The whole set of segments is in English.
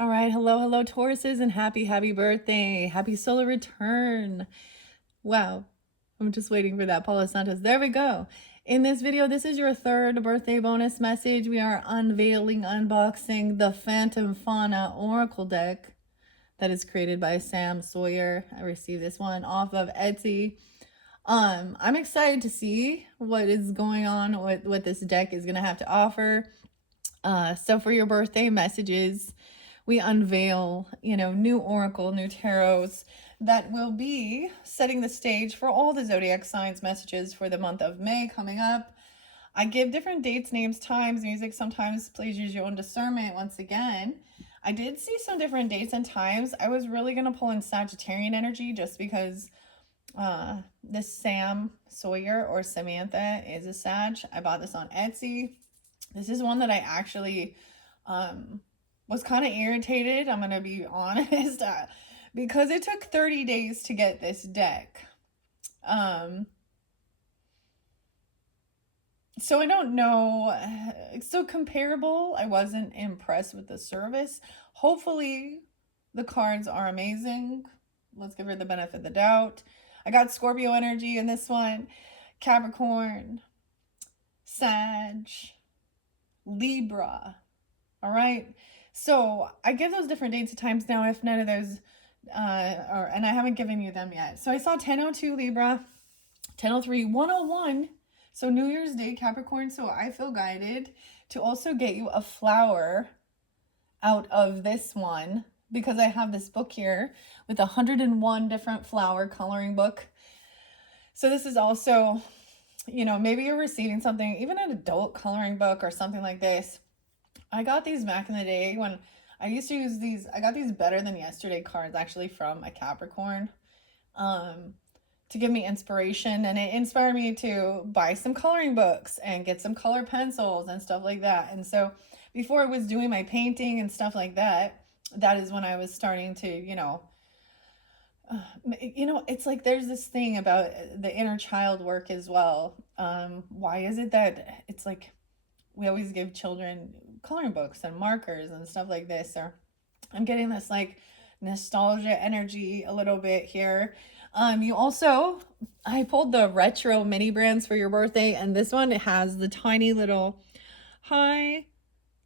All right, hello, Tauruses, and happy birthday. Happy solar return. Wow, I'm just waiting for that, Paula Santos. There we go. In this video, this is your third birthday bonus message. We are unboxing the Phantom Fauna Oracle deck that is created by Sam Sawyer. I received this one off of Etsy. I'm excited to see what is going on, what this deck is gonna have to offer. So for your birthday messages, we unveil, new oracle, new tarots that will be setting the stage for all the zodiac signs messages for the month of May coming up. I give different dates, names, times, music. Sometimes please use your own discernment. Once again, I did see some different dates and times. I was really going to pull in Sagittarian energy just because this Sam Sawyer or Samantha is a Sag. I bought this on Etsy. This is one that I actually was kind of irritated, I'm going to be honest, because it took 30 days to get this deck. So I don't know. It's so comparable. I wasn't impressed with the service. Hopefully the cards are amazing. Let's give her the benefit of the doubt. I got Scorpio energy in this one, Capricorn, Sag, Libra. All right. So I give those different dates and times now if none of those, and I haven't given you them yet. So I saw 10:02 Libra, 10:03, 101. So New Year's Day Capricorn. So I feel guided to also get you a flower out of this one because I have this book here with 101 different flower coloring book. So this is also, maybe you're receiving something, even an adult coloring book or something like this. I got these back in the day when I used to use these. I got these Better Than Yesterday cards actually from a Capricorn to give me inspiration. And it inspired me to buy some coloring books and get some color pencils and stuff like that. And so before I was doing my painting and stuff like that, that is when I was starting to, it's like there's this thing about the inner child work as well. Why is it that it's like we always give children coloring books and markers and stuff like this? Or I'm getting this like nostalgia energy a little bit here. You also, I pulled the retro mini brands for your birthday, and this one, it has the tiny little high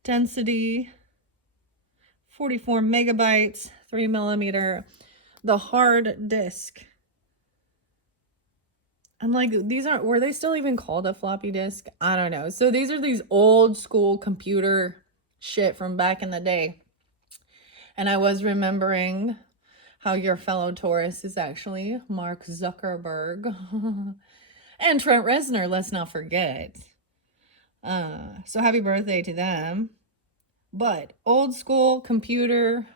density 44 megabytes 3mm, the hard disk. I'm like, were they still even called a floppy disk? I don't know. So these are these old school computer shit from back in the day. And I was remembering how your fellow Taurus is actually Mark Zuckerberg and Trent Reznor, let's not forget. So happy birthday to them. But old school computer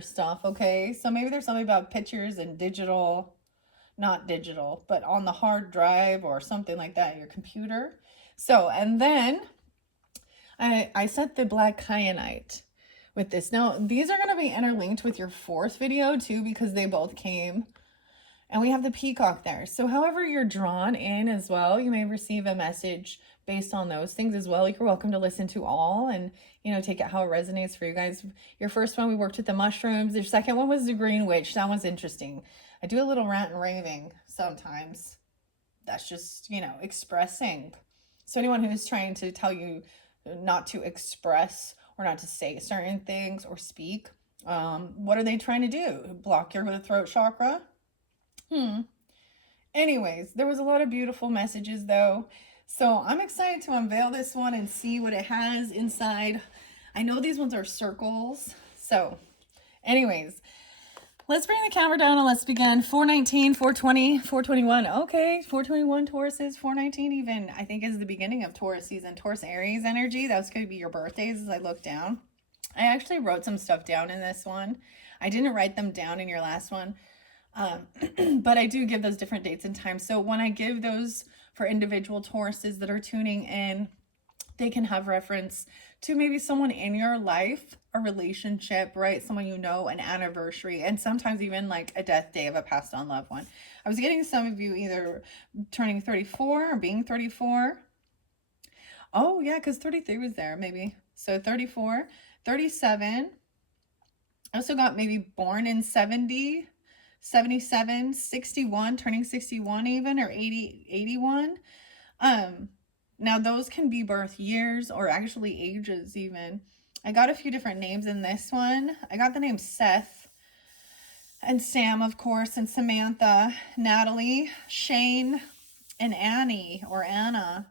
stuff, okay? So maybe there's something about pictures and digital, not digital, but on the hard drive or something like that, your computer. So, and then I set the black kyanite with this. Now, these are going to be interlinked with your fourth video too, because they both came. And we have the peacock there. So however you're drawn in as well, you may receive a message based on those things as well. You're welcome to listen to all and, take it how it resonates for you guys. Your first one, we worked with the mushrooms. Your second one was the green witch. That one's interesting. I do a little rant and raving sometimes. That's just, expressing. So anyone who's trying to tell you not to express or not to say certain things or speak, what are they trying to do? Block your throat chakra? Anyways, there was a lot of beautiful messages though. So I'm excited to unveil this one and see what it has inside. I know these ones are circles. So anyways, let's bring the camera down and let's begin. 419, 420, 421. Okay, 421 Tauruses, 419 even, I think is the beginning of Taurus season. Taurus Aries energy. That's going to be your birthdays as I look down. I actually wrote some stuff down in this one. I didn't write them down in your last one. But I do give those different dates and times. So when I give those for individual Tauruses that are tuning in, they can have reference to maybe someone in your life, a relationship, right? Someone you know, an anniversary, and sometimes even like a death day of a passed on loved one. I was getting some of you either turning 34 or being 34. Oh yeah, because 33 was there maybe. So 34, 37. I also got maybe born in 70, 77, 61, turning 61 even, or 80, 81. Now those can be birth years or actually ages even. I got a few different names in this one. I got the name Seth and Sam, of course, and Samantha, Natalie, Shane, and Annie or Anna.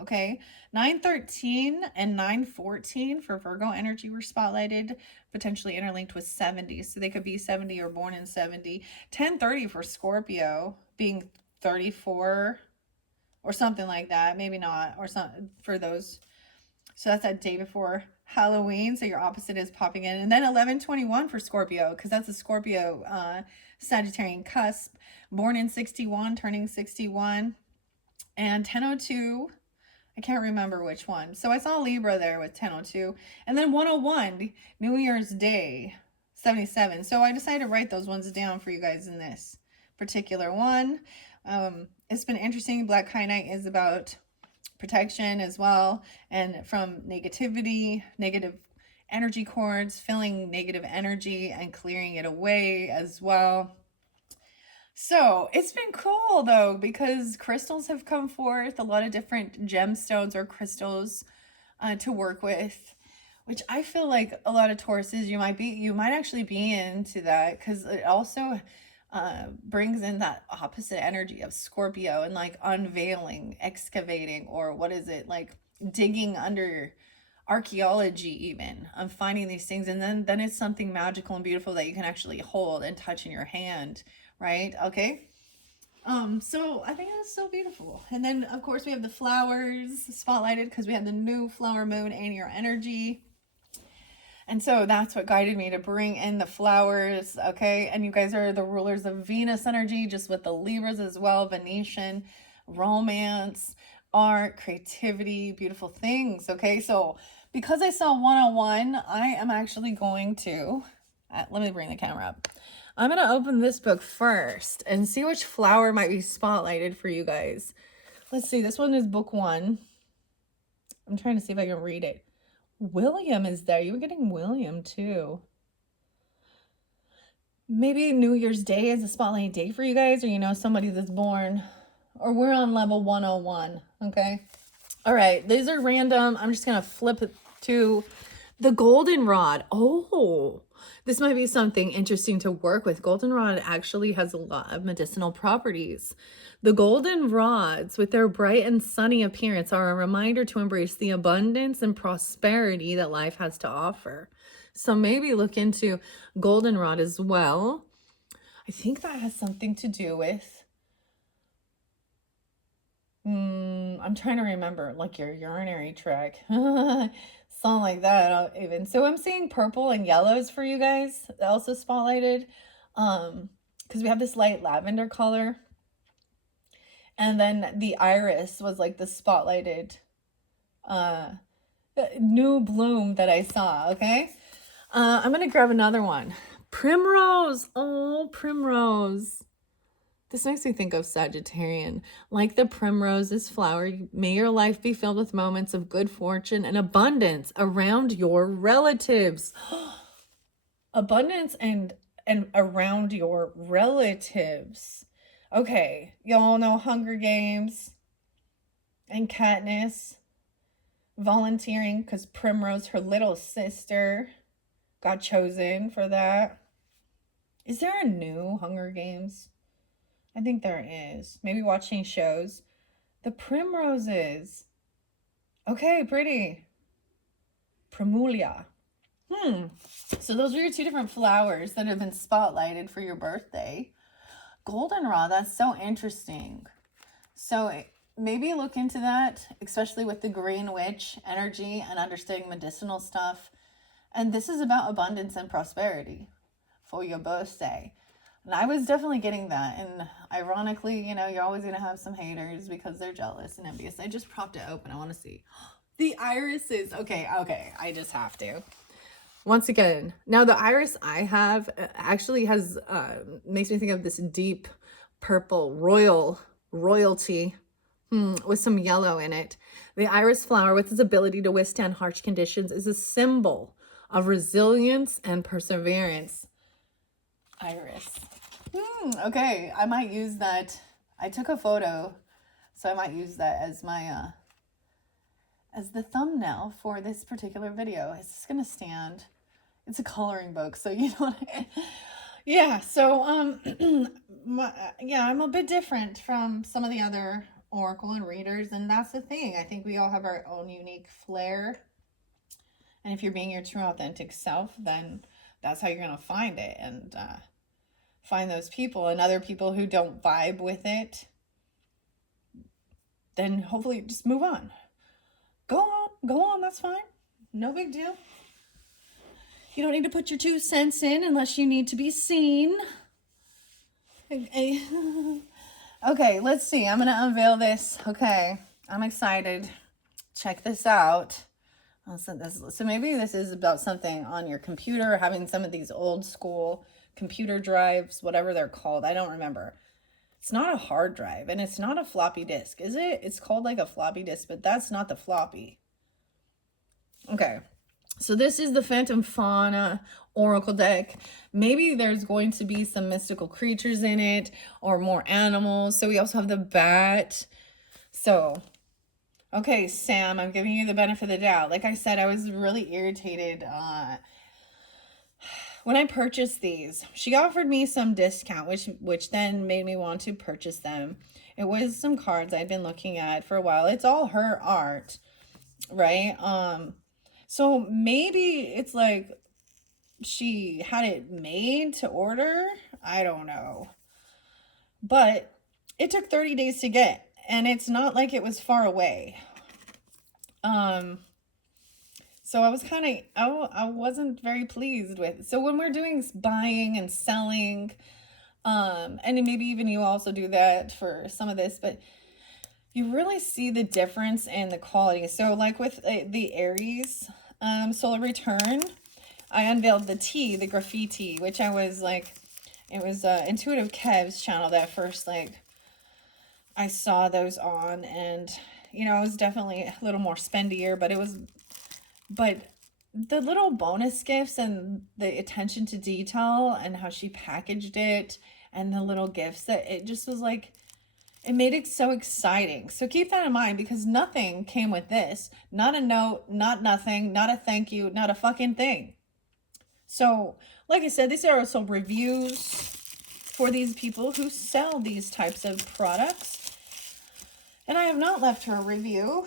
Okay, 913 and 914 for Virgo energy were spotlighted, potentially interlinked with 70. So they could be 70 or born in 70. 1030 for Scorpio, being 34 or something like that. Maybe not, or something for those. So that's that day before Halloween. So your opposite is popping in. And then 1121 for Scorpio, because that's a Scorpio Sagittarian cusp, born in 61, turning 61. And 1002. I can't remember which one. So I saw Libra there with 1002. And then 101, New Year's Day, 77. So I decided to write those ones down for you guys in this particular one. It's been interesting. Black Kyanite is about protection as well. And from negativity, negative energy cords, filling negative energy and clearing it away as well. So it's been cool though, because crystals have come forth, a lot of different gemstones or crystals to work with, which I feel like a lot of Tauruses, you might actually be into that, because it also brings in that opposite energy of Scorpio and like unveiling, excavating, or what is it, like digging under archaeology even, of finding these things, and then it's something magical and beautiful that you can actually hold and touch in your hand. Right? Okay. So I think that's so beautiful. And then of course we have the flowers spotlighted, because we have the new flower moon and your energy. And so that's what guided me to bring in the flowers. Okay. And you guys are the rulers of Venus energy, just with the Libras as well. Venetian, romance, art, creativity, beautiful things. Okay. So because I saw 101, I am actually going to, let me bring the camera up. I'm going to open this book first and see which flower might be spotlighted for you guys. Let's see. This one is book 1. I'm trying to see if I can read it. William is there. You were getting William too. Maybe New Year's Day is a spotlight day for you guys, or you know somebody that's born, or we're on level 101. Okay. All right. These are random. I'm just going to flip it to the goldenrod. Oh, this might be something interesting to work with. Goldenrod actually has a lot of medicinal properties. The goldenrods, with their bright and sunny appearance, are a reminder to embrace the abundance and prosperity that life has to offer. So maybe look into goldenrod as well. I think that has something to do with, I'm trying to remember, like your urinary tract. Something like that even. So I'm seeing purple and yellows for you guys, also spotlighted, because we have this light lavender color, and then the iris was like the spotlighted new bloom that I saw. Okay. I'm gonna grab another one. Primrose. Oh, primrose. This makes me think of Sagittarian. Like the primrose's flower, may your life be filled with moments of good fortune and abundance around your relatives. Abundance and around your relatives. Okay, y'all know Hunger Games and Katniss volunteering because Primrose, her little sister, got chosen for that. Is there a new Hunger Games? I think there is. Maybe watching shows. The primroses. Okay, pretty. Primulia. So those are your 2 different flowers that have been spotlighted for your birthday. Goldenrod, that's so interesting. So maybe look into that, especially with the Green Witch energy and understanding medicinal stuff. And this is about abundance and prosperity for your birthday. And I was definitely getting that. And ironically, you know, you're always going to have some haters because they're jealous and envious. I just propped it open. I want to see. The irises. Okay. I just have to. Once again, now the iris I have actually has, makes me think of this deep purple royalty. with some yellow in it. The iris flower, with its ability to withstand harsh conditions, is a symbol of resilience and perseverance. Iris. Okay, I might use that. I took a photo, so I might use that as my as the thumbnail for this particular video. It's just gonna stand. It's a coloring book, so you know. Yeah. So yeah, I'm a bit different from some of the other oracle and readers, and that's the thing. I think we all have our own unique flair, and if you're being your true authentic self, then that's how you're gonna find it, and find those people. And other people who don't vibe with it, then hopefully just move on. Go on, that's fine. No big deal. You don't need to put your 2 cents in unless you need to be seen. Okay, let's see. I'm gonna unveil this. Okay, I'm excited. Check this out. So maybe this is about something on your computer, having some of these old school computer drives, whatever they're called. I don't remember. It's not a hard drive, and it's not a floppy disk, is it? It's called like a floppy disk, but that's not the floppy. Okay, so this is the Phantom Fauna Oracle deck. Maybe there's going to be some mystical creatures in it, or more animals. So we also have the bat. So, okay, Sam, I'm giving you the benefit of the doubt. Like I said, I was really irritated when I purchased these. She offered me some discount, which then made me want to purchase them. It was some cards I'd been looking at for a while. It's all her art, right? So maybe it's like she had it made to order. I don't know. But it took 30 days to get, and it's not like it was far away. So I was kind of, I wasn't very pleased with it. So when we're doing buying and selling, and maybe even you also do that for some of this, but you really see the difference in the quality. So like with the Aries Solar Return, I unveiled the graffiti, which I was like, it was Intuitive Kev's channel that first, like, I saw those on, and, you know, it was definitely a little more spendier, but the little bonus gifts and the attention to detail and how she packaged it and the little gifts, that it just was like, it made it so exciting. So keep that in mind, because nothing came with this. Not a note, not nothing, not a thank you, not a fucking thing. So, like I said, these are also reviews for these people who sell these types of products. And I have not left her a review.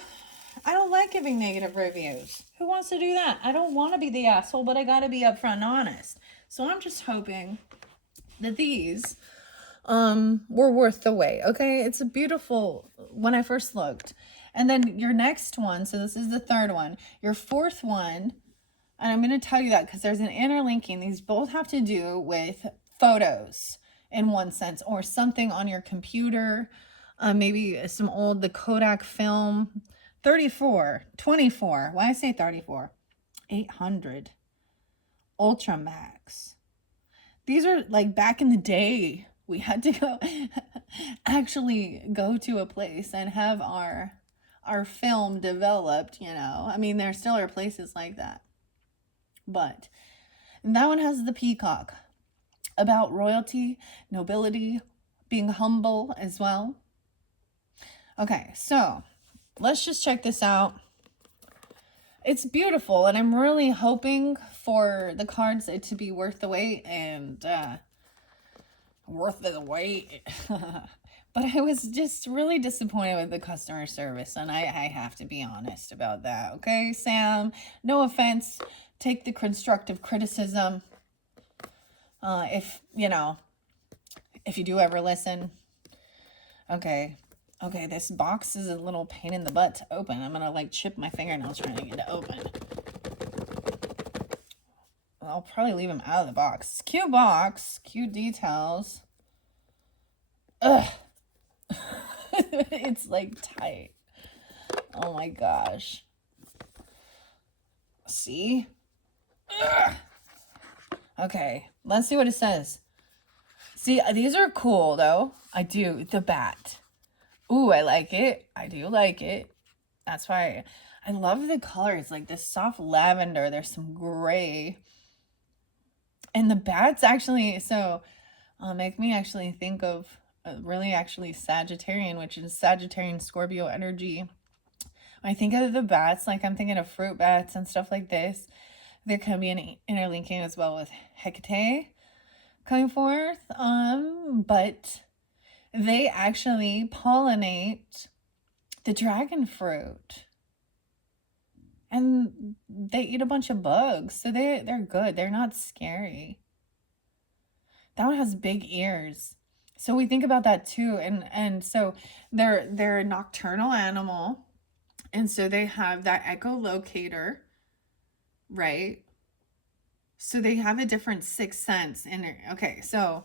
I don't like giving negative reviews. Who wants to do that? I don't want to be the asshole, but I got to be upfront and honest. So I'm just hoping that these were worth the wait. Okay, it's a beautiful, when I first looked. And then your next one, so this is the third one, your fourth one, and I'm going to tell you that because there's an interlinking. These both have to do with photos in one sense, or something on your computer, maybe the Kodak film. 34, 24, why I say 34, 800, Ultra Max. These are like back in the day, we had to actually go to a place and have our film developed, you know. I mean, there still are places like that. But that one has the peacock, about royalty, nobility, being humble as well. Okay, so let's just check this out. It's beautiful, and I'm really hoping for the cards to be worth the wait, and worth the wait. But I was just really disappointed with the customer service, and I have to be honest about that. Okay, Sam? No offense. Take the constructive criticism. If you do ever listen. Okay. Okay, this box is a little pain in the butt to open. I'm gonna like chip my fingernails trying to get it open. I'll probably leave them out of the box. Cute box, cute details. Ugh. It's like tight. Oh my gosh. See? Ugh. Okay, let's see what it says. See, these are cool though. I do. The bat. Ooh, I like it. I do like it. That's why I love the colors, like this soft lavender. There's some gray. And the bats actually, so make me actually think of really actually Sagittarian, which is Sagittarian Scorpio energy. When I think of the bats, like I'm thinking of fruit bats and stuff like this. There can be an interlinking as well with Hecate coming forth. But they actually pollinate the dragon fruit. And they eat a bunch of bugs. So they're good. They're not scary. That one has big ears. So we think about that too. And so they're a nocturnal animal. And so they have that echolocator, right? So they have a different sixth sense in there. Okay, so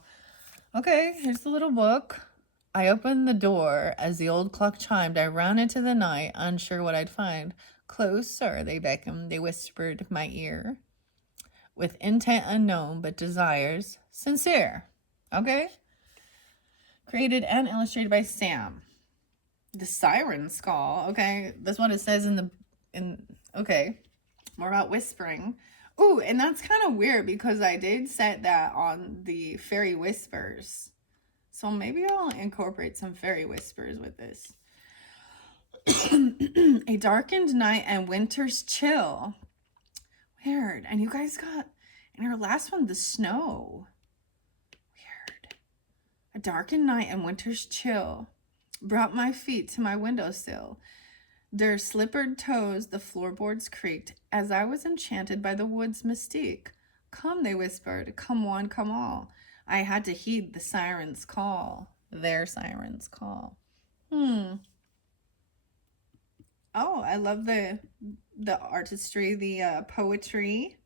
okay, here's the little book. I opened the door as the old clock chimed. I ran into the night, unsure what I'd find. Closer, they beckoned, they whispered my ear. With intent unknown, but desires sincere. Okay? Created and illustrated by Sam. The Siren's Call. Okay, that's what it says okay. More about whispering. Ooh, and that's kind of weird because I did set that on the fairy whispers. So maybe I'll incorporate some fairy whispers with this. A darkened night and winter's chill. Weird. And you guys got, in our last one, the snow. Weird. A darkened night and winter's chill brought my feet to my windowsill. Their slippered toes, the floorboards creaked, as I was enchanted by the wood's mystique. Come, they whispered, come one, come all. I had to heed the siren's call. Their siren's call. Oh, I love the artistry, the poetry.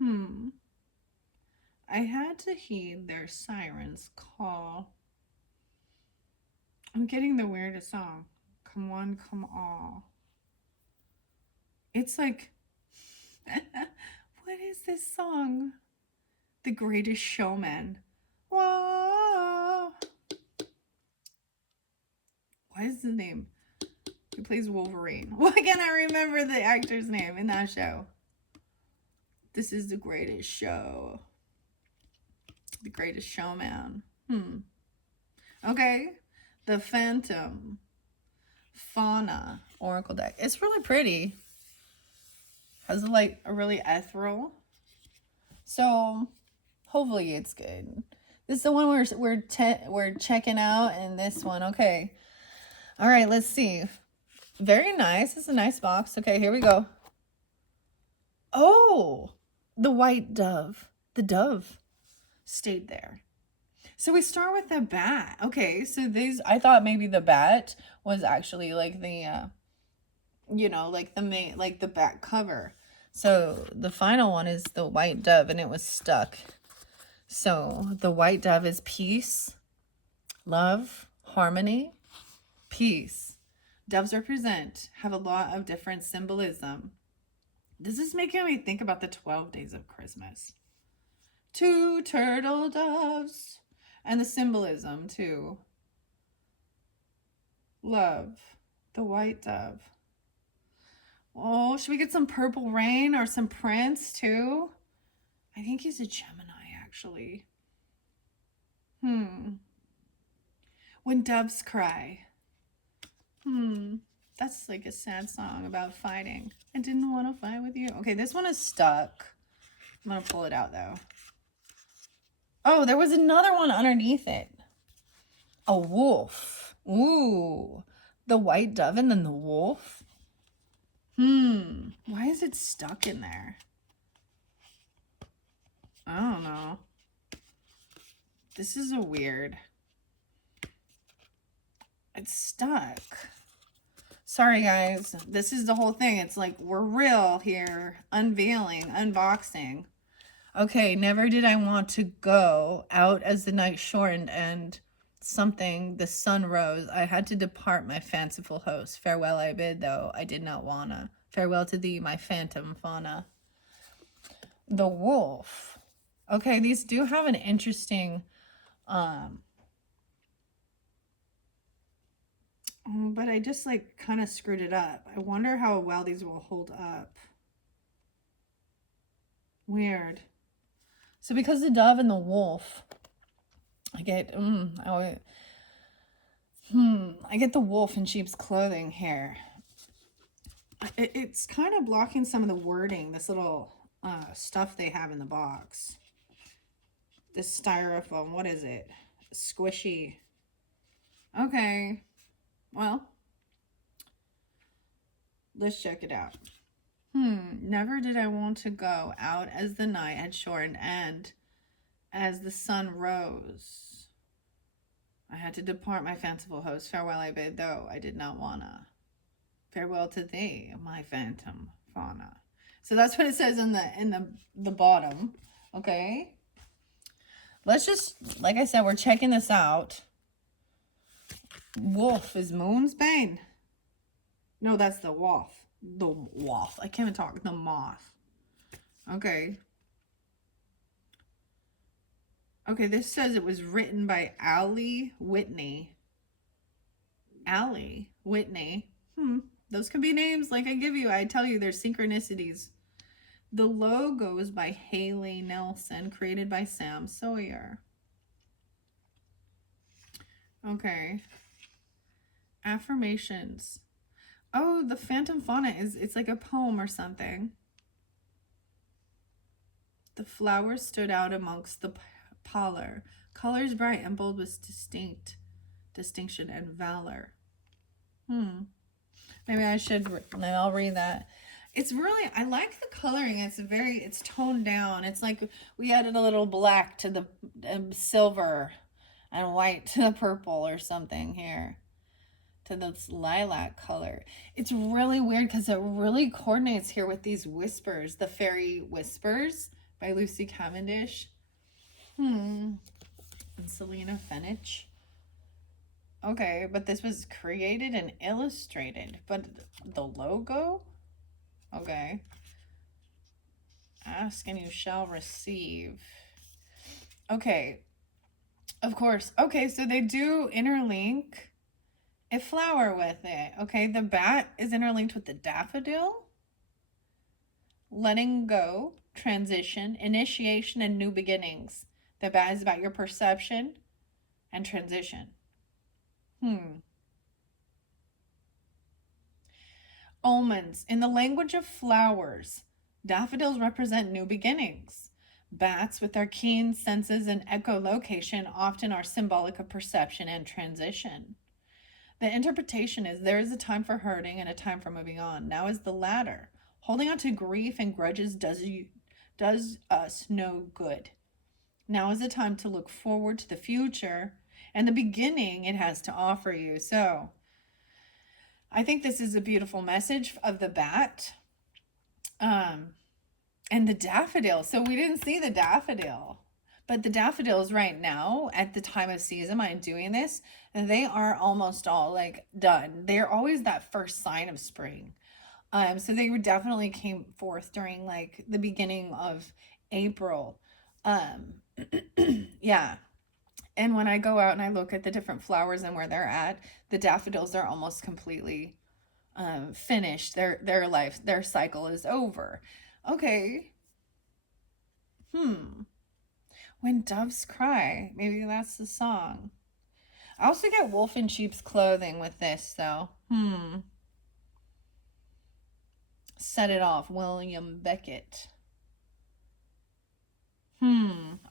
I had to heed their siren's call. I'm getting the weirdest song. Come one, come all. It's like, what is this song? The Greatest Showman. Whoa. What is the name? Who plays Wolverine? Why can't I remember the actor's name in that show? This is The Greatest Show. The Greatest Showman. Okay. The Phantom. Fauna Oracle deck. It's really pretty. Has like a really ethereal. So hopefully it's good. This is the one we're checking out, and this one. Okay. All right, let's see. Very nice. It's a nice box. Okay, here we go. Oh, the white dove. The dove stayed there. So we start with the bat. Okay, so I thought maybe the bat was actually like the, like the main, like the back cover. So the final one is the white dove, and it was stuck. So the white dove is peace, love, harmony, peace. Doves have a lot of different symbolism. This is making me think about the 12 days of Christmas. 2 turtle doves. And the symbolism too. Love. The white dove. Oh, should we get some Purple Rain or some Prince too? I think he's a Gemini, actually. When doves cry. That's like a sad song about fighting. I didn't want to fight with you. Okay, this one is stuck. I'm going to pull it out though. Oh, there was another one underneath it. A wolf. Ooh. The white dove and then the wolf. Why is it stuck in there? I don't know. This is a weird. It's stuck. Sorry, guys. This is the whole thing. It's like we're real here. Unveiling, unboxing. Okay, never did I want to go out as the night shortened and the sun rose. I had to depart, my fanciful host. Farewell I bid, though I did not wanna. Farewell to thee, my phantom fauna. The wolf. Okay, these do have an interesting But I just like kind of screwed it up. I wonder how well these will hold up. Weird. So because the dove and the wolf, I get I get the wolf in sheep's clothing here. It's kind of blocking some of the wording, this little stuff they have in the box. This styrofoam, what is it? Squishy. Okay, well, let's check it out. Never did I want to go out as the night had shortened and as the sun rose. I had to depart, my fanciful host. Farewell I bid, though I did not wanna. Farewell to thee, my phantom fauna. So that's what it says in the bottom. Okay. Let's just, like I said, we're checking this out. Wolf is Moon's Bane. No, that's the wolf. The wolf. I can't even talk. The moth. Okay. Okay, this says it was written by Allie Whitney. Allie Whitney. Those could be names like I give you. I tell you, there's synchronicities. The logo is by Haley Nelson, created by Sam Sawyer. Okay. Affirmations. Oh, the Phantom Fauna it's like a poem or something. The flowers stood out amongst the pallor, colors bright and bold with distinction and valor. Maybe I should, I'll read that. It's really, I like the coloring. It's toned down. It's like we added a little black to the silver and white to the purple or something here. To this lilac color. It's really weird because it really coordinates here with these whispers. The Fairy Whispers by Lucy Cavendish. And Selena Fenich. Okay, but this was created and illustrated. But the logo? Okay. Ask and you shall receive. Okay. Of course. Okay, so they do interlink a flower with it. Okay, the bat is interlinked with the daffodil. Letting go, transition, initiation, and new beginnings. The bat is about your perception and transition. Omens. In the language of flowers, daffodils represent new beginnings. Bats, with their keen senses and echolocation, often are symbolic of perception and transition. The interpretation is there is a time for hurting and a time for moving on. Now is the latter. Holding on to grief and grudges does us no good. Now is the time to look forward to the future and the beginning it has to offer you. So I think this is a beautiful message of the bat and the daffodil. So we didn't see the daffodil. But the daffodils right now, at the time of season I'm doing this, they are almost all like done. They're always that first sign of spring. So they definitely came forth during like the beginning of April. Yeah. And when I go out and I look at the different flowers and where they're at, the daffodils are almost completely finished. Their cycle is over. Okay. When doves cry. Maybe that's the song. I also get wolf in sheep's clothing with this, though. Set it off. William Beckett.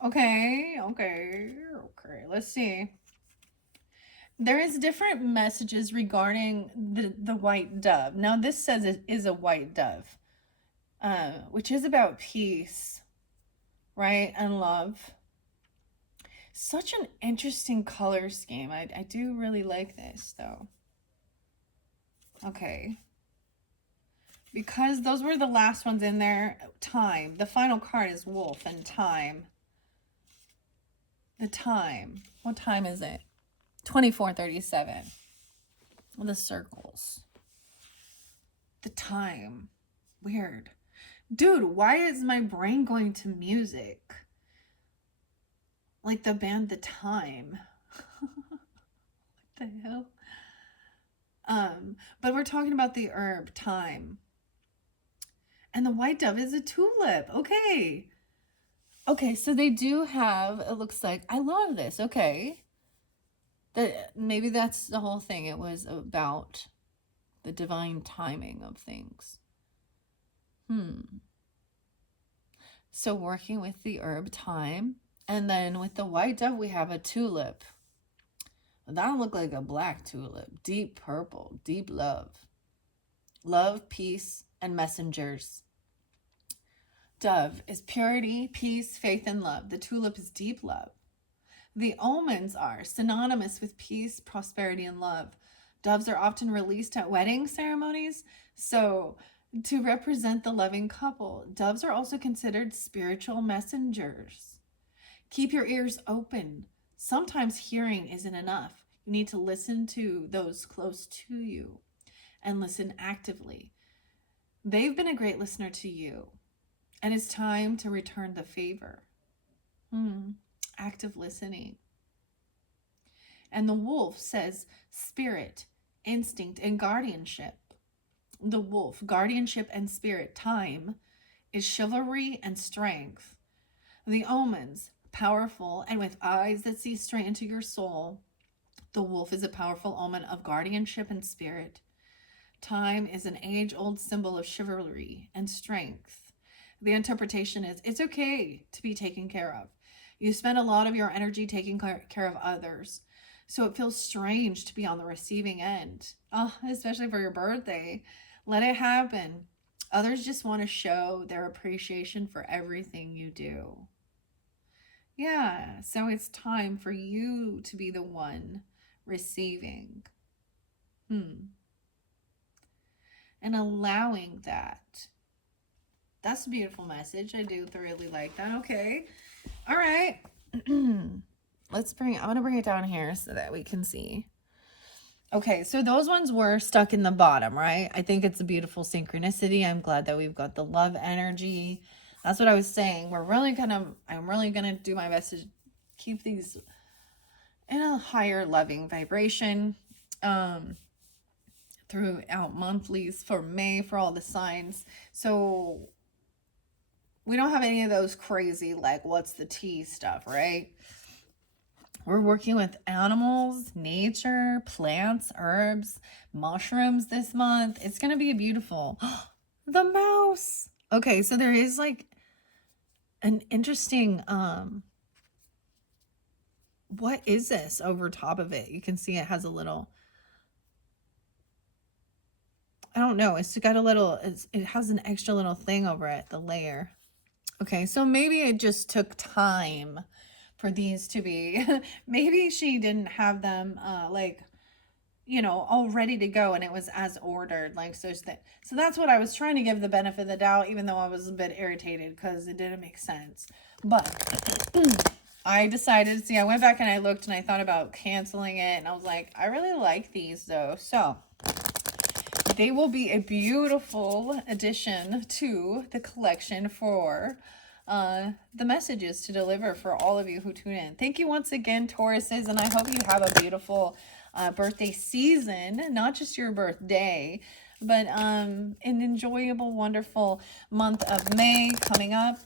Okay. Let's see. There is different messages regarding the white dove. Now, this says it is a white dove, which is about peace, right? And love. Such an interesting color scheme. I do really like this, though. Okay. Because those were the last ones in there. Time. The final card is wolf and time. The time. What time is it? 24:37. The circles. The time. Weird. Dude, why is my brain going to music? Like the band The Time. What the hell? But we're talking about the herb thyme. And the white dove is a tulip. Okay. Okay, so they do have, it looks like, I love this. Okay. Maybe that's the whole thing. It was about the divine timing of things. So working with the herb thyme, and then with the white dove, we have a tulip. That don't look like a black tulip. Deep purple, deep love. Love, peace, and messengers. Dove is purity, peace, faith, and love. The tulip is deep love. The omens are synonymous with peace, prosperity, and love. Doves are often released at wedding ceremonies, so to represent the loving couple. Doves are also considered spiritual messengers. Keep your ears open. Sometimes hearing isn't enough. You need to listen to those close to you and listen actively. They've been a great listener to you, and it's time to return the favor. Active listening. And the wolf says spirit, instinct, and guardianship. The wolf, guardianship and spirit, time, is chivalry and strength. The omens, powerful and with eyes that see straight into your soul. The wolf is a powerful omen of guardianship and spirit. Time is an age-old symbol of chivalry and strength. The interpretation is, it's okay to be taken care of. You spend a lot of your energy taking care of others, so it feels strange to be on the receiving end. Especially for your birthday. Let it happen. Others just want to show their appreciation for everything you do. Yeah, so it's time for you to be the one receiving. And allowing that. That's a beautiful message. I do thoroughly like that. Okay. All right. I'm going to bring it down here so that we can see. Okay, so those ones were stuck in the bottom, right? I think it's a beautiful synchronicity. I'm glad that we've got the love energy. That's what I was saying. I'm really gonna do my best to keep these in a higher loving vibration throughout monthlies for May for all the signs. So we don't have any of those crazy, like, what's the tea stuff, right? We're working with animals, nature, plants, herbs, mushrooms this month. It's going to be beautiful. The mouse. Okay, so there is like an interesting, what is this over top of it? You can see it has a little, I don't know. It's got a little, it has an extra little thing over it, the layer. Okay, so maybe it just took time for these to be, maybe she didn't have them all ready to go and it was as ordered, like, so that's what I was trying to give the benefit of the doubt, even though I was a bit irritated because it didn't make sense. But I decided, I went back and I looked and I thought about canceling it, and I was like, I really like these though, so they will be a beautiful addition to the collection for the messages to deliver for all of you who tune in. Thank you once again, Tauruses, and I hope you have a beautiful birthday season, not just your birthday, but an enjoyable, wonderful month of May coming up.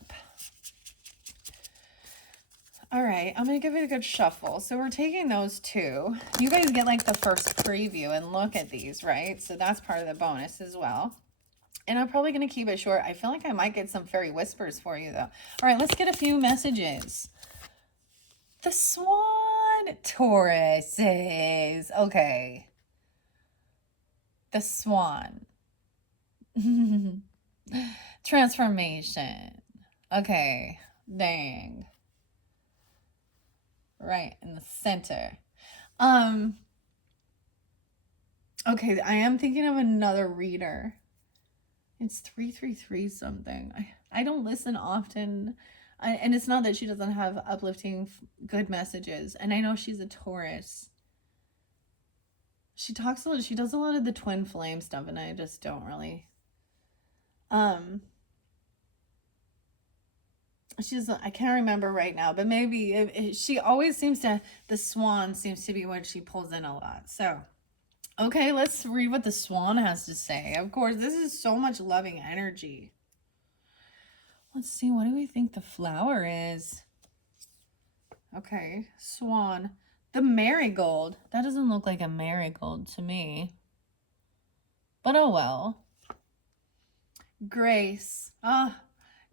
All right, I'm going to give it a good shuffle. So we're taking those two. You guys get like the first preview and look at these, right? So that's part of the bonus as well. And I'm probably going to keep it short. I feel like I might get some fairy whispers for you, though. All right, let's get a few messages. The Swan, Tauruses. Okay. The Swan. Transformation. Okay. Dang. Right in the center. Okay, I am thinking of another reader. It's 333 something. I don't listen often. And it's not that she doesn't have uplifting good messages. And I know she's a Taurus. She talks a lot. She does a lot of the twin flame stuff, and I just don't really. I can't remember right now, but maybe she always seems to, the swan seems to be what she pulls in a lot. So Okay, let's read what the swan has to say. Of course, this is so much loving energy. Let's see, what do we think the flower is? Okay, swan. The marigold. That doesn't look like a marigold to me. But oh well. Grace.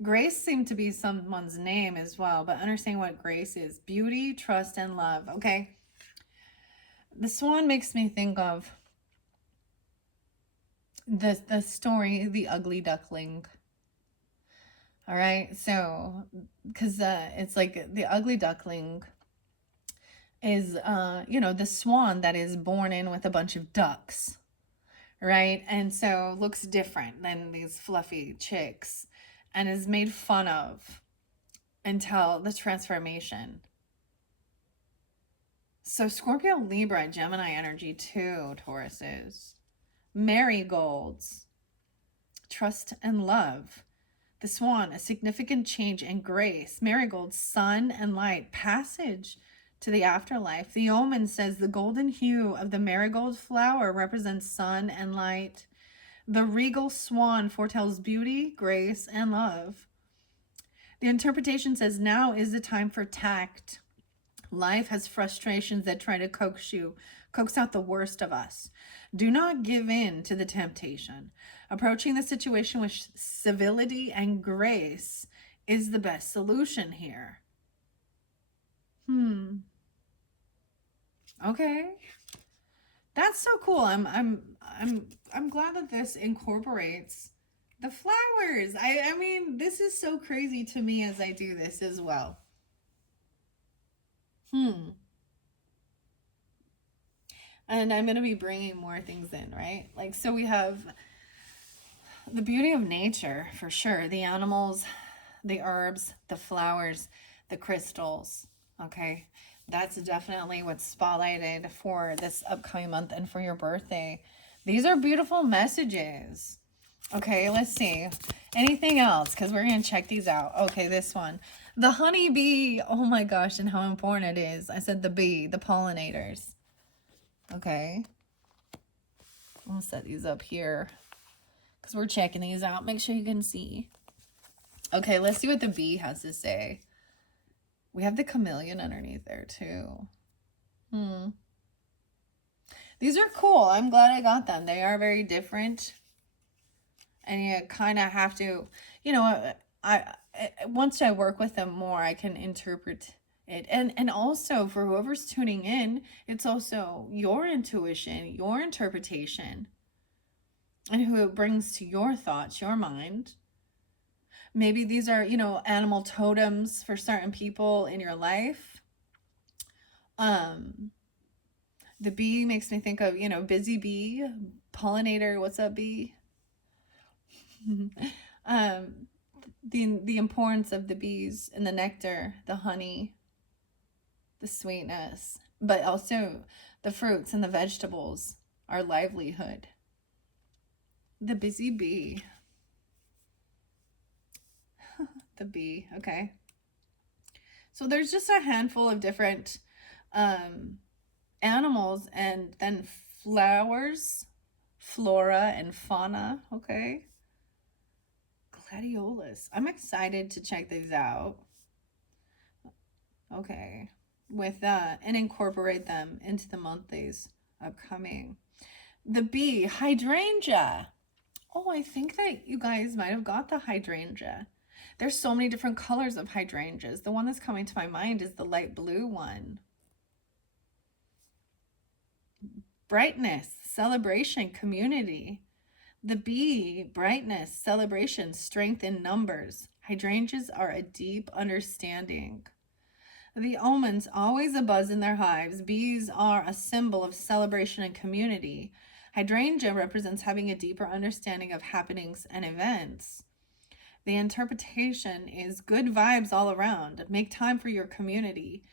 Grace seemed to be someone's name as well, but understanding what grace is. Beauty, trust, and love. Okay. The swan makes me think of the story, The Ugly Duckling. All right. So, because it's like the ugly duckling is, the swan that is born in with a bunch of ducks. Right. And so looks different than these fluffy chicks and is made fun of until the transformation. So Scorpio, Libra, Gemini energy too, Taurus is. Marigolds, trust and love. The swan, a significant change in grace. Marigolds, sun and light, passage to the afterlife. The omen says the golden hue of the marigold flower represents sun and light. The regal swan foretells beauty, grace, and love. The interpretation says now is the time for tact. Life has frustrations that try to coax out the worst of us. Do not give in to the temptation. Approaching the situation with civility and grace is the best solution here. Okay. That's so cool. I'm glad that this incorporates the flowers. I mean, this is so crazy to me as I do this as well. And I'm going to be bringing more things in, right? Like, so we have the beauty of nature for sure. The animals, the herbs, the flowers, the crystals. Okay. That's definitely what's spotlighted for this upcoming month and for your birthday. These are beautiful messages. Okay, let's see. Anything else? Because we're going to check these out. Okay, this one. The honeybee. Oh my gosh, and how important it is. I said the bee, the pollinators. Okay. I'm going to set these up here because we're checking these out. Make sure you can see. Okay, let's see what the bee has to say. We have the chameleon underneath there too. These are cool. I'm glad I got them. They are very different. And you kind of have to, once I work with them more, I can interpret it. And also for whoever's tuning in, it's also your intuition, your interpretation, and who it brings to your thoughts, your mind. Maybe these are, animal totems for certain people in your life. The bee makes me think of, busy bee, pollinator. What's up, bee? The importance of the bees and the nectar, the honey, the sweetness, but also the fruits and the vegetables, our livelihood. The busy bee. The bee, okay. So there's just a handful of different animals and then flowers, flora and fauna, okay. Gladiolus. I'm excited to check these out. Okay. With and incorporate them into the monthlies upcoming. The bee, hydrangea. Oh, I think that you guys might have got the hydrangea. There's so many different colors of hydrangeas. The one that's coming to my mind is the light blue one. Brightness, celebration, community. The bee, brightness, celebration, strength in numbers. Hydrangeas are a deep understanding. The omens, always abuzz in their hives. Bees are a symbol of celebration and community. Hydrangea represents having a deeper understanding of happenings and events. The interpretation is good vibes all around. Make time for your community.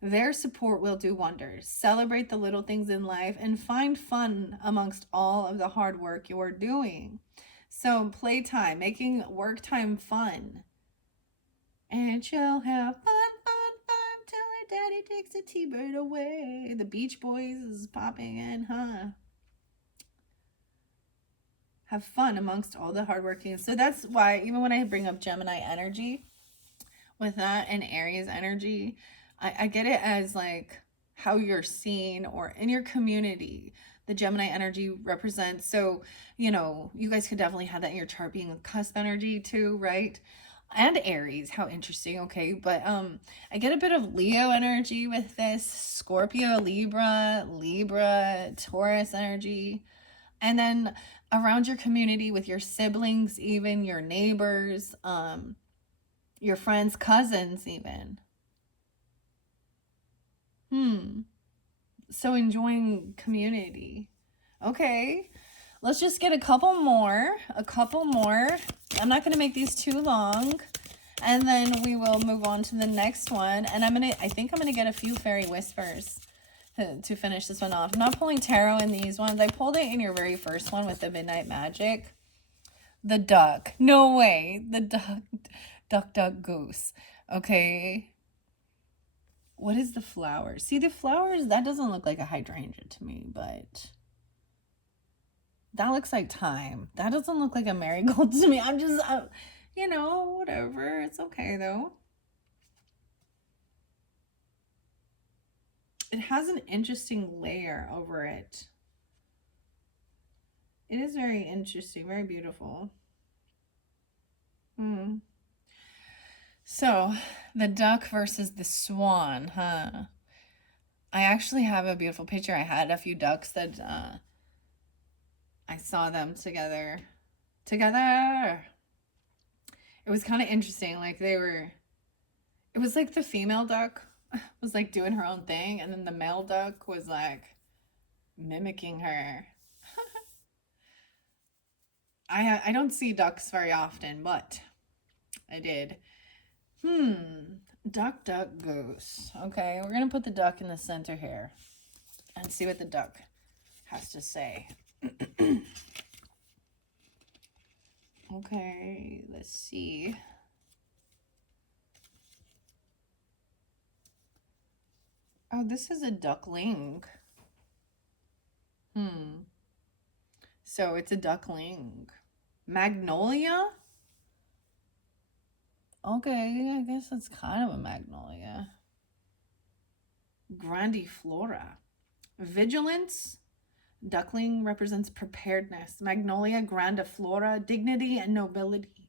Their support will do wonders. Celebrate the little things in life and find fun amongst all of the hard work you're doing. So playtime, making work time fun. And you'll have fun, fun, fun till our daddy takes a T-bird away. The Beach Boys is popping in, huh? have fun amongst all the hardworking. So that's why even when I bring up Gemini energy with that and Aries energy, I get it as like how you're seen or in your community. The Gemini energy represents, so, you know, you guys could definitely have that in your chart being a cusp energy too, right? And Aries, how interesting. Okay, but I get a bit of Leo energy with this, Scorpio, Libra, Taurus energy. And then around your community with your siblings, even your neighbors, your friends, cousins, even. So enjoying community. Okay. Let's just get a couple more. I'm not going to make these too long. And then we will move on to the next one. And I think I'm going to get a few fairy whispers to finish this one off. I'm not pulling tarot in these ones. I pulled it in your very first one with the Midnight Magic. The duck. No way. The duck. Duck, goose. Okay. What is the flowers? See, the flowers, that doesn't look like a hydrangea to me, but that looks like thyme. That doesn't look like a marigold to me. I'm just, you know, whatever. It's okay, though. It has an interesting layer over it. It is very interesting, very beautiful. So, the duck versus the swan, huh? I actually have a beautiful picture. I had a few ducks that I saw them together. It was kind of interesting. Like it was like the female duck was like doing her own thing, and then the male duck was like mimicking her. I don't see ducks very often, but I did. Duck, goose. Okay, we're gonna put the duck in the center here and see what the duck has to say. Okay, let's see. Oh, this is a duckling. So it's a duckling. Magnolia? Okay, I guess it's kind of a magnolia. Grandiflora. Vigilance. Duckling represents preparedness. Magnolia grandiflora, dignity and nobility.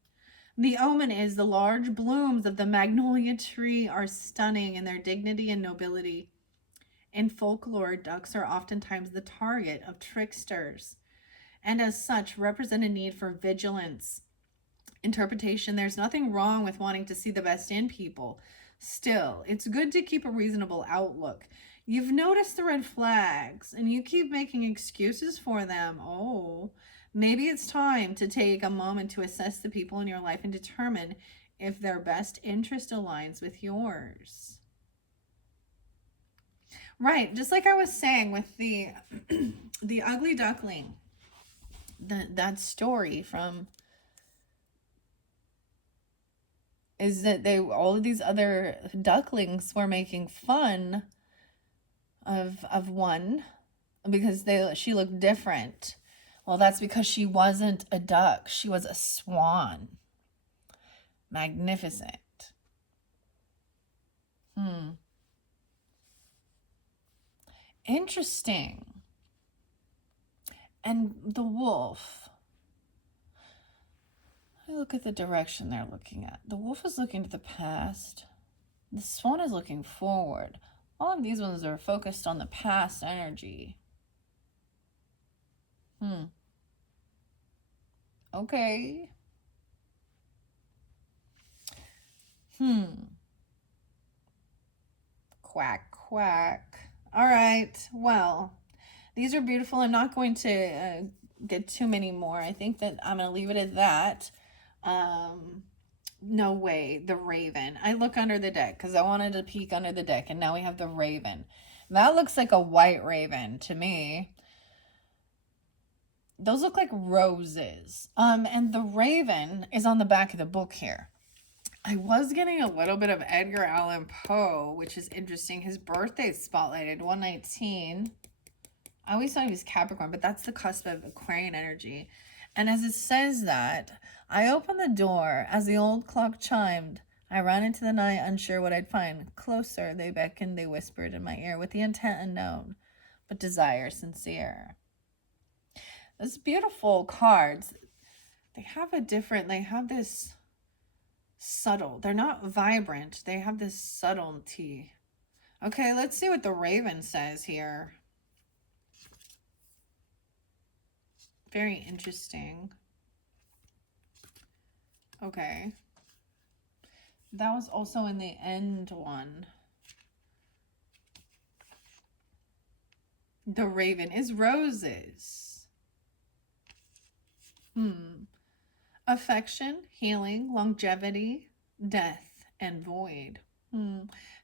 The omen is the large blooms of the magnolia tree are stunning in their dignity and nobility. In folklore, ducks are oftentimes the target of tricksters, and as such represent a need for vigilance. Interpretation: there's nothing wrong with wanting to see the best in people. Still, it's good to keep a reasonable outlook. You've noticed the red flags and you keep making excuses for them. Oh, maybe it's time to take a moment to assess the people in your life and determine if their best interest aligns with yours. Right, just like I was saying with the the ugly duckling. That story from is that all of these other ducklings were making fun of one because she looked different. Well, that's because she wasn't a duck. She was a swan. Magnificent. Interesting. And the wolf. I look at the direction they're looking at. The wolf is looking to the past. The swan is looking forward. All of these ones are focused on the past energy. Okay. Quack, quack. All right. Well, these are beautiful. I'm not going to get too many more. I think that I'm going to leave it at that. No way. The raven. I look under the deck because I wanted to peek under the deck, and now we have the raven. That looks like a white raven to me. Those look like roses. And the raven is on the back of the book here. I was getting a little bit of Edgar Allan Poe, which is interesting. His birthday is spotlighted, 119. I always thought he was Capricorn, but that's the cusp of Aquarian energy. And as it says that, I opened the door as the old clock chimed. I ran into the night, unsure what I'd find. Closer, they beckoned, they whispered in my ear, with the intent unknown, but desire sincere. Those beautiful cards, they have this subtle, they're not vibrant, they have this subtlety. Okay, let's see what the Raven says here. Very interesting. Okay. That was also in the end one. The Raven is roses. Affection, healing, longevity, death, and void.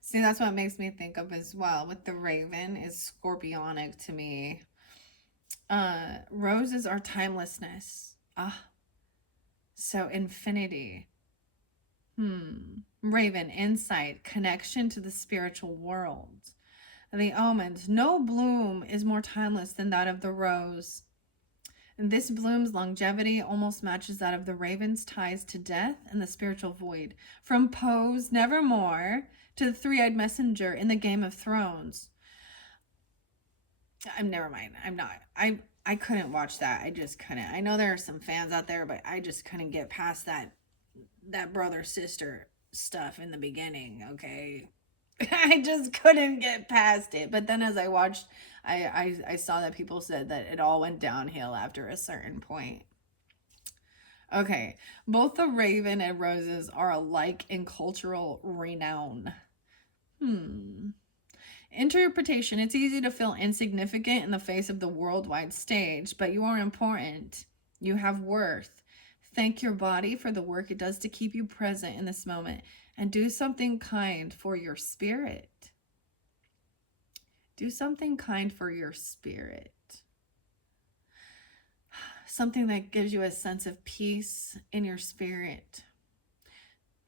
See, that's what it makes me think of as well. With the Raven is scorpionic to me. Roses are timelessness. So infinity. Raven, insight, connection to the spiritual world. The omens. No bloom is more timeless than that of the rose. And this bloom's longevity almost matches that of the raven's ties to death and the spiritual void. From Poe's Nevermore to the three-eyed messenger in the Game of Thrones. Never mind. I'm not. I couldn't watch that. I just couldn't. I know there are some fans out there, but I just couldn't get past that brother sister stuff in the beginning. Okay. I just couldn't get past it. But then as I watched, I saw that people said that it all went downhill after a certain point. Okay, both the Raven and Roses are alike in cultural renown. Interpretation. It's easy to feel insignificant in the face of the worldwide stage, but you are important. You have worth. Thank your body for the work it does to keep you present in this moment, and do something kind for your spirit. Do something kind for your spirit. Something that gives you a sense of peace in your spirit.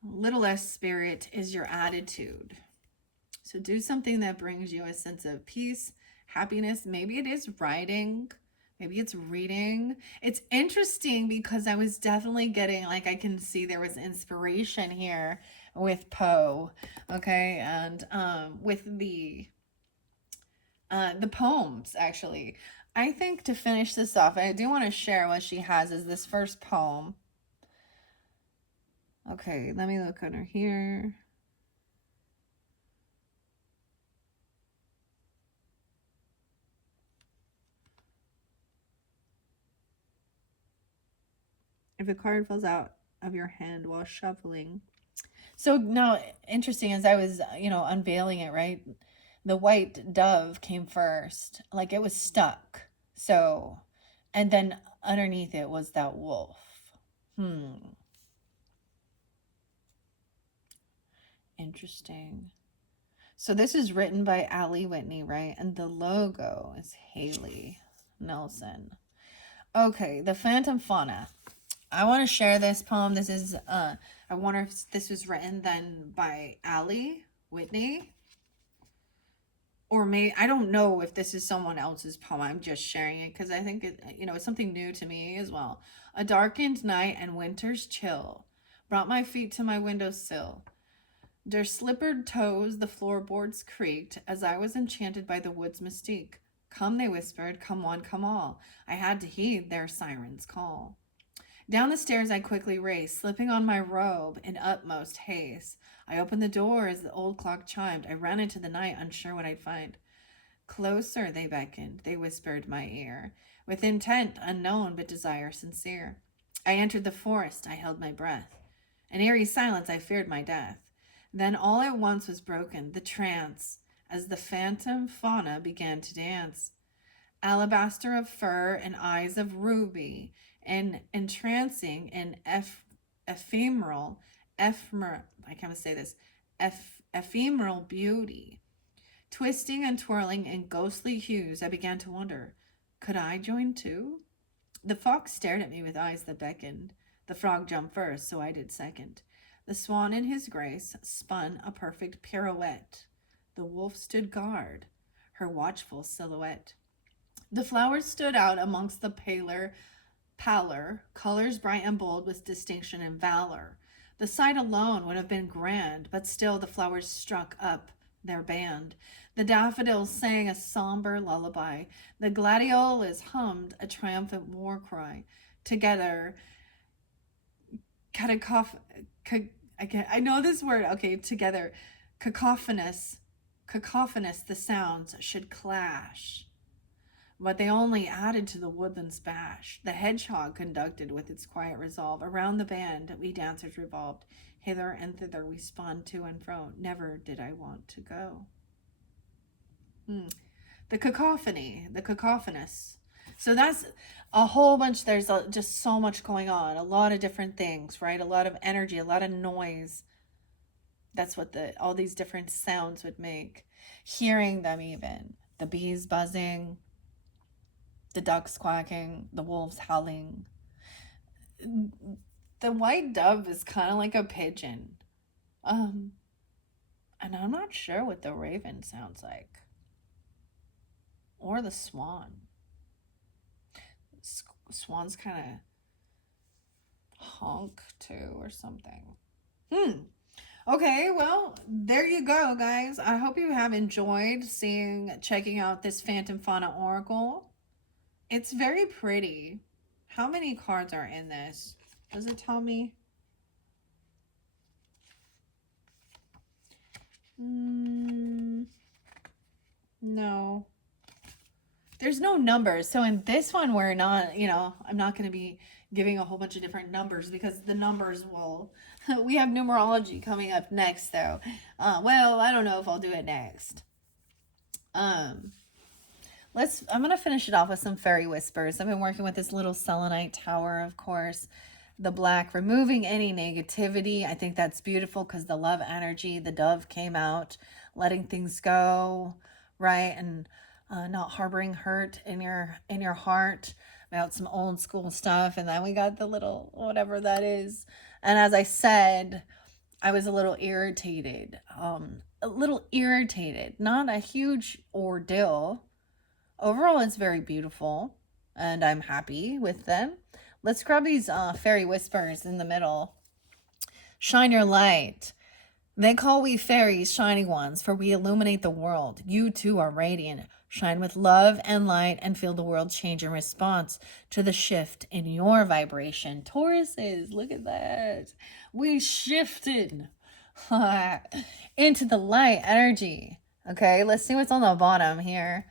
Little less spirit is your attitude. So do something that brings you a sense of peace, happiness. Maybe it is writing. Maybe it's reading. It's interesting because I was definitely getting, like, I can see there was inspiration here with Poe, okay, and with the poems, actually. I think to finish this off, I do want to share what she has is this first poem. Okay, let me look under here. If a card falls out of your hand while shuffling. So now, interesting, as I was, unveiling it, right? The white dove came first. Like, it was stuck. So, and then underneath it was that wolf. Interesting. So this is written by Allie Whitney, right? And the logo is Haley Nelson. Okay, the Phantom Fauna. I want to share this poem. This is, I wonder if this was written then by Allie Whitney. Or I don't know if this is someone else's poem. I'm just sharing it because I think it's something new to me as well. A darkened night and winter's chill brought my feet to my windowsill. Their slippered toes the floorboards creaked as I was enchanted by the wood's mystique. Come, they whispered, come one, come all. I had to heed their siren's call. Down the stairs I quickly raced, slipping on my robe in utmost haste. I opened the door as the old clock chimed. I ran into the night, unsure what I'd find. Closer, they beckoned, they whispered my ear, with intent unknown but desire sincere. I entered the forest, I held my breath. In eerie silence I feared my death. Then all at once was broken, the trance, as the phantom fauna began to dance. Alabaster of fur and eyes of ruby, and entrancing and ephemeral, I can't say this, ephemeral beauty. Twisting and twirling in ghostly hues, I began to wonder, could I join too? The fox stared at me with eyes that beckoned. The frog jumped first, so I did second. The swan in his grace spun a perfect pirouette. The wolf stood guard, her watchful silhouette. The flowers stood out amongst the paler pallor, colors bright and bold with distinction and valor. The sight alone would have been grand, but still the flowers struck up their band. The daffodils sang a somber lullaby. The gladiolus hummed a triumphant war cry. Together, catacoph- I know this word. Okay, together, cacophonous, cacophonous the sounds should clash. But they only added to the woodland's bash. The hedgehog conducted with its quiet resolve. Around the band we dancers revolved. Hither and thither we spun to and fro. Never did I want to go. The cacophony, the cacophonous. So that's a whole bunch. There's just so much going on. A lot of different things, right? A lot of energy, a lot of noise. That's what all these different sounds would make. Hearing them even. The bees buzzing, the ducks quacking, the wolves howling. The white dove is kind of like a pigeon. And I'm not sure what the raven sounds like. Or the swan. Swans kind of honk too or something. Okay, well, there you go, guys. I hope you have enjoyed checking out this Phantom Fauna Oracle. It's very pretty. How many cards are in this? Does it tell me? No. There's no numbers. So in this one, we're not, I'm not going to be giving a whole bunch of different numbers because the numbers will... We have numerology coming up next, though. Well, I don't know if I'll do it next. I'm going to finish it off with some fairy whispers. I've been working with this little selenite tower, of course. The black, removing any negativity. I think that's beautiful because the love energy, the dove came out, letting things go, right? And not harboring hurt in your heart about some old school stuff. And then we got the little whatever that is. And as I said, I was a little irritated. Not a huge ordeal. Overall, it's very beautiful, and I'm happy with them. Let's grab these fairy whispers in the middle. Shine your light. They call we fairies shining ones, for we illuminate the world. You too are radiant. Shine with love and light and feel the world change in response to the shift in your vibration. Tauruses, look at that. We shifted into the light energy. Okay, let's see what's on the bottom here.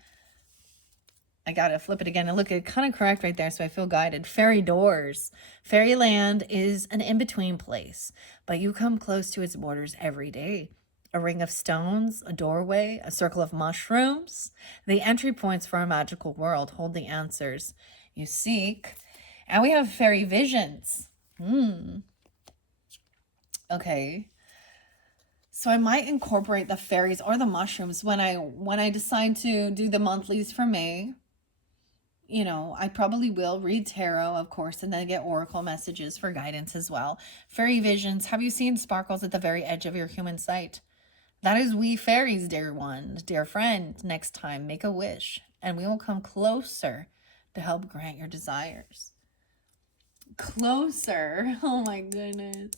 I gotta flip it again and look, it kind of correct right there, so I feel guided. Fairy doors. Fairyland is an in-between place, but you come close to its borders every day. A ring of stones, a doorway, a circle of mushrooms. The entry points for a magical world hold the answers you seek. And we have fairy visions. Okay. So I might incorporate the fairies or the mushrooms when I decide to do the monthlies for May. I probably will read tarot, of course, and then get oracle messages for guidance as well. Fairy visions. Have you seen sparkles at the very edge of your human sight? That is we fairies, dear one, dear friend. Next time, make a wish, and we will come closer to help grant your desires. Closer. Oh my goodness.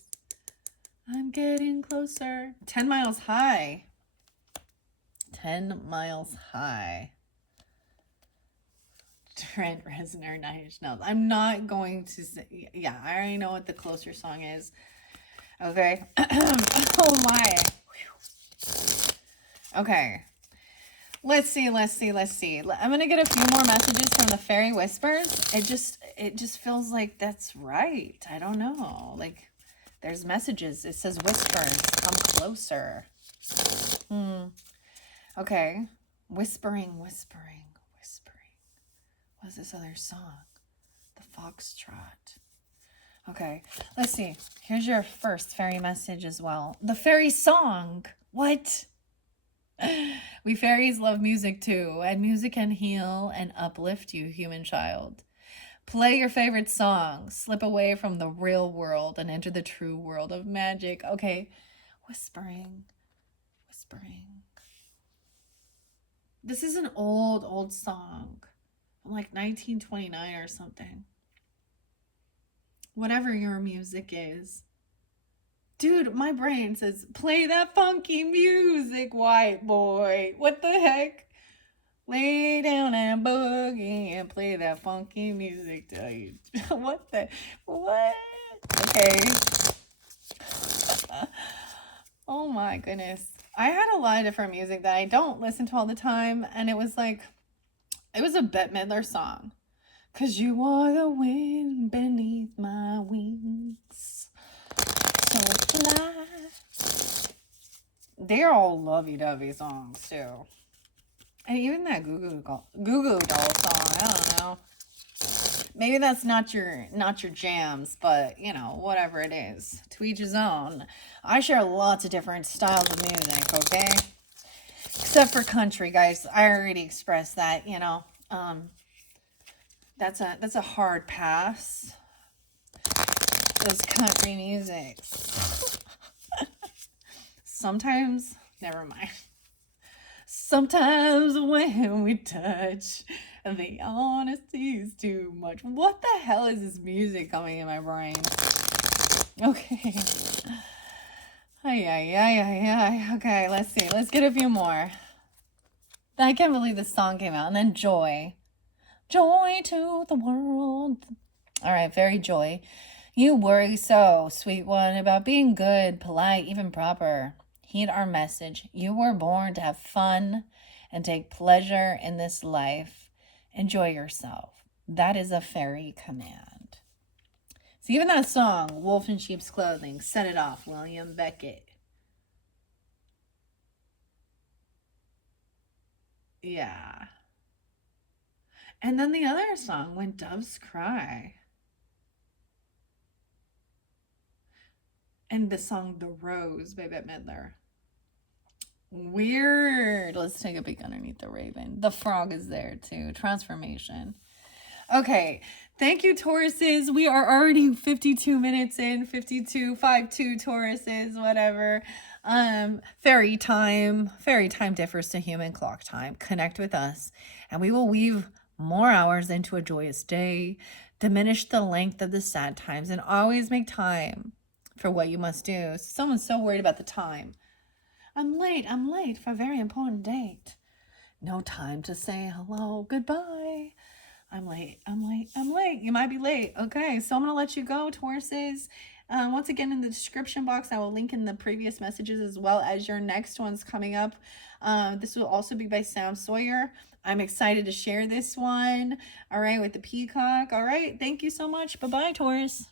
I'm getting closer. 10 miles high. 10 miles high. Trent Reznor, Nine Inch Nails. I'm not going to say, yeah, I already know what the closer song is. Okay. Oh my. Okay. Let's see. I'm going to get a few more messages from the fairy whispers. It just feels like that's right. I don't know. Like there's messages. It says whispers. Come closer. Okay. Whispering. What's this other song? The Foxtrot. Okay, let's see. Here's your first fairy message as well. The fairy song. What? We fairies love music too, and music can heal and uplift you, human child. Play your favorite song. Slip away from the real world and enter the true world of magic. Okay, whispering. This is an old song. Like 1929 or something. whatever your music is. Dude, my brain says, play that funky music, white boy. What the heck? Lay down and boogie and play that funky music till you. What the? What? Okay. Oh my goodness. I had a lot of different music that I don't listen to all the time, and it was like, it was a Bette Midler song. 'Cause you are the wind beneath my wings. So fly. They're all lovey-dovey songs too. And even that Goo Goo Doll song, I don't know. Maybe that's not your jams, but you know, whatever it is. To each his own. I share lots of different styles of music, okay? Except for country, guys. I already expressed that, you know. That's a hard pass. Those country music. Sometimes, never mind. Sometimes when we touch, the honesty is too much. What the hell is this music coming in my brain? Okay. Okay, let's see. Let's get a few more. I can't believe this song came out. And then Joy. Joy to the world. All right, very Joy. You worry so, sweet one, about being good, polite, even proper. Heed our message. You were born to have fun and take pleasure in this life. Enjoy yourself. That is a fairy command. So even that song, Wolf in Sheep's Clothing, Set It Off, William Beckett. Yeah. And then the other song, When Doves Cry. And the song The Rose by Bette Midler. Weird. Let's take a peek underneath the raven. The frog is there too. Transformation. Okay. Thank you, Tauruses. We are already 52 minutes in. 52, 52 Tauruses, whatever. Fairy time. Fairy time differs to human clock time. Connect with us, and we will weave more hours into a joyous day, diminish the length of the sad times, and always make time for what you must do. Someone's so worried about the time. I'm late for a very important date. No time to say hello, goodbye. I'm late. You might be late. Okay, so I'm going to let you go, Tauruses. Once again, in the description box, I will link in the previous messages as well as your next ones coming up. This will also be by Sam Sawyer. I'm excited to share this one. All right, with the peacock. All right, thank you so much. Bye-bye, Taurus.